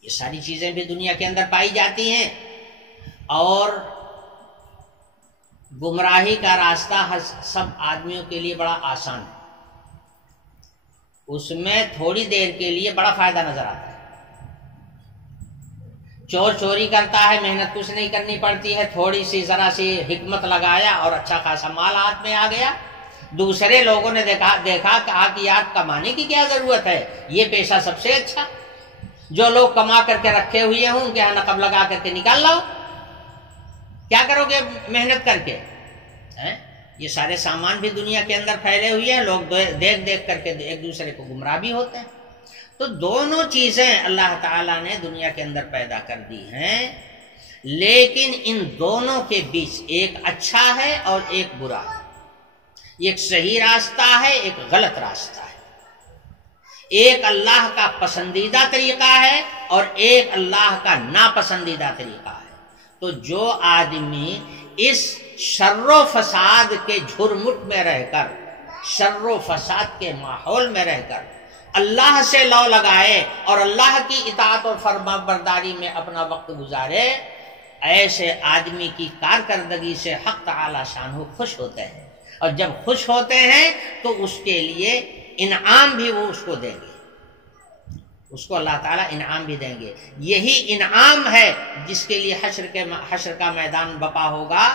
یہ ساری چیزیں بھی دنیا کے اندر پائی جاتی ہیں. اور گمراہی کا راستہ سب آدمیوں کے لیے بڑا آسان ہے. اس میں تھوڑی دیر کے لیے بڑا فائدہ نظر آتا ہے. چور چوری کرتا ہے، محنت کچھ نہیں کرنی پڑتی ہے، تھوڑی سی ذرا سی حکمت لگایا اور اچھا خاصا مال ہاتھ میں آ گیا. دوسرے لوگوں نے دیکھا کہا کہ یار کمانے کی کیا ضرورت ہے، یہ پیشہ سب سے اچھا. جو لوگ کما کر کے رکھے ہوئے ہوں ان کے یہاں نقب لگا کر کے نکال لاؤ، کیا کرو گے محنت کر کے. یہ سارے سامان بھی دنیا کے اندر پھیلے ہوئے ہیں. لوگ دیکھ دیکھ کر کے ایک دوسرے کو گمراہ بھی ہوتے ہیں. تو دونوں چیزیں اللہ تعالیٰ نے دنیا کے اندر پیدا کر دی ہیں، لیکن ان دونوں کے بیچ ایک اچھا ہے اور ایک برا ہے. ایک صحیح راستہ ہے، ایک غلط راستہ ہے. ایک اللہ کا پسندیدہ طریقہ ہے اور ایک اللہ کا ناپسندیدہ طریقہ ہے. تو جو آدمی اس شر و فساد کے جھرمٹ میں رہ کر، شر و فساد کے ماحول میں رہ کر اللہ سے لو لگائے اور اللہ کی اطاعت اور فرما برداری میں اپنا وقت گزارے، ایسے آدمی کی کارکردگی سے حق تعالی شانہ خوش ہوتے ہیں. اور جب خوش ہوتے ہیں تو اس کے لیے انعام بھی وہ اس کو دیں گے، اس کو اللہ تعالیٰ انعام بھی دیں گے۔ یہی انعام ہے جس کے لیے حشر کا میدان بپا ہوگا۔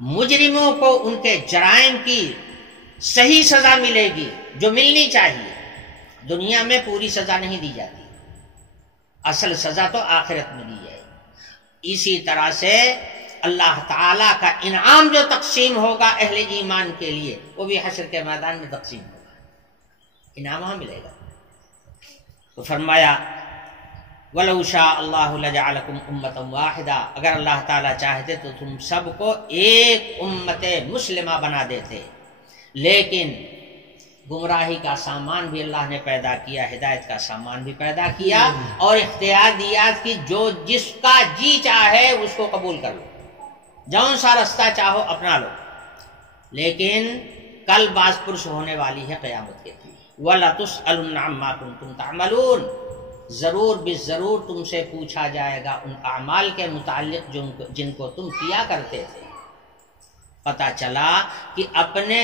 مجرموں کو ان کے جرائم کی صحیح سزا ملے گی جو ملنی چاہیے۔ دنیا میں پوری سزا نہیں دی جاتی، اصل سزا تو آخرت میں دی جائے گی۔ اسی طرح سے اللہ تعالیٰ کا انعام جو تقسیم ہوگا اہل ایمان کے لیے، وہ بھی حشر کے میدان میں تقسیم ہوگا، انعام وہاں ملے گا۔ تو فرمایا وَلَوْ شَاءَ اللَّهُ لَجَعَلَكُمْ أُمَّةً وَاحِدَةً، اگر اللہ تعالیٰ چاہتے تو تم سب کو ایک امت مسلمہ بنا دیتے، لیکن گمراہی کا سامان بھی اللہ نے پیدا کیا، ہدایت کا سامان بھی پیدا کیا، اور اختیار دیا کہ جو جس کا جی چاہے اس کو قبول کر لو، جون سا رستہ چاہو اپنا لو، لیکن کل باز پرس ہونے والی ہے قیامت کے دن۔ وَلَتُسْأَلُنَّ عَمَّا كُنتُمْ تَعْمَلُونَ، ضرور بالضرور تم سے پوچھا جائے گا ان اعمال کے متعلق جن کو تم کیا کرتے تھے۔ پتہ چلا کہ اپنے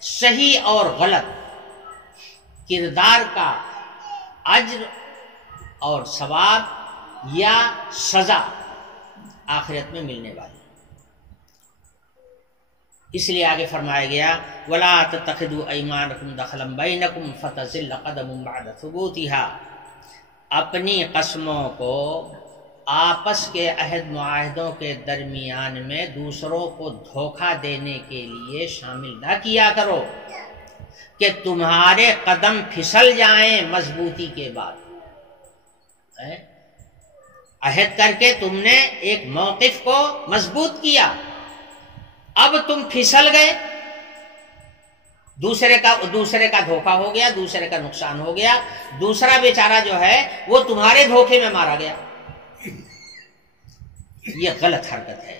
صحیح اور غلط کردار کا اجر اور ثواب یا سزا آخرت میں ملنے والی۔ اس لیے آگے فرمایا گیا وَلَا تَتَّخِذُوا أَيْمَانَكُمْ دَخْلًا بَيْنَكُمْ فَتَزِلَّ قَدَمٌ بَعْدَ ثُبُوتِهَا، اپنی قسموں کو آپس کے عہد معاہدوں کے درمیان میں دوسروں کو دھوکہ دینے کے لیے شامل نہ کیا کرو کہ تمہارے قدم پھسل جائیں مضبوطی کے بعد۔ عہد کر کے تم نے ایک موقف کو مضبوط کیا، اب تم پھسل گئے، دوسرے کا دھوکہ ہو گیا، دوسرے کا نقصان ہو گیا، دوسرا بیچارہ جو ہے وہ تمہارے دھوکے میں مارا گیا، یہ غلط حرکت ہے۔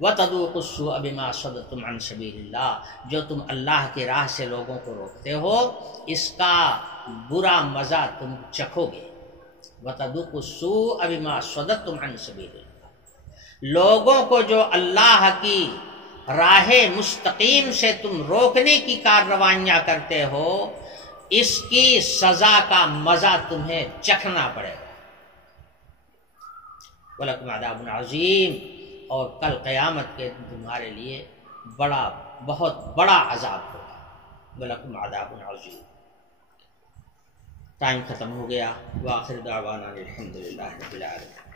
وَتَذُوقُوا السُّوءَ بِمَا صَدَدتُّمْ عَنْ سَبِيلِ اللَّهِ، جو تم اللہ کی راہ سے لوگوں کو روکتے ہو اس کا برا مزہ تم چکھو گے۔ وَتَذُوقُوا السُّوءَ بِمَا صَدَدتُّمْ عَنْ سَبِيلِ اللَّهِ، لوگوں کو جو اللہ کی راہ مستقیم سے تم روکنے کی کارروائیاں کرتے ہو، اس کی سزا کا مزہ تمہیں چکھنا پڑے گا۔ وَلَكُمْ عَذَابٌ عَظِيمٌ، اور کل قیامت کے تمہارے لیے بہت بڑا عذاب ہوگا۔ وَلَكُمْ عَذَابٌ عَظِيمٌ۔ ٹائم ختم ہو گیا۔ وآخر دعوانا الحمدللہ رب العالمین۔